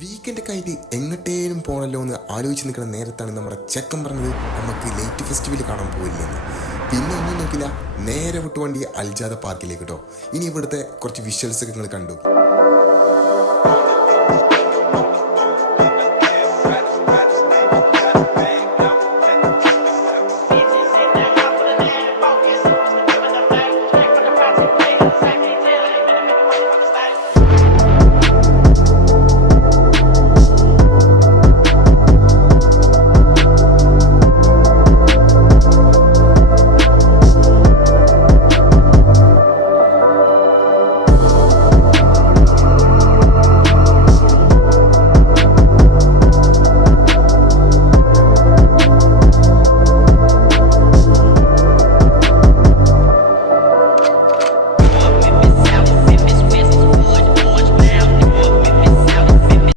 വീക്കെൻഡൊക്കെ ആയിട്ട് എങ്ങോട്ടേലും പോകണല്ലോ എന്ന് ആലോചിച്ച് നിൽക്കുന്ന നേരത്താണ് നമ്മുടെ ചെക്കൻ പറഞ്ഞത് നമുക്ക് ലൈറ്റ് ഫെസ്റ്റിവൽ കാണാൻ പോയില്ലെന്ന്. പിന്നെ ഒന്നും നോക്കില്ല, നേരെ വിട്ടു വണ്ടി അൽജാദ പാർക്കിലേക്ക് കേട്ടോ. ഇനി ഇവിടുത്തെ കുറച്ച് വിഷ്വൽസ് ഒക്കെ നിങ്ങൾ കണ്ടു.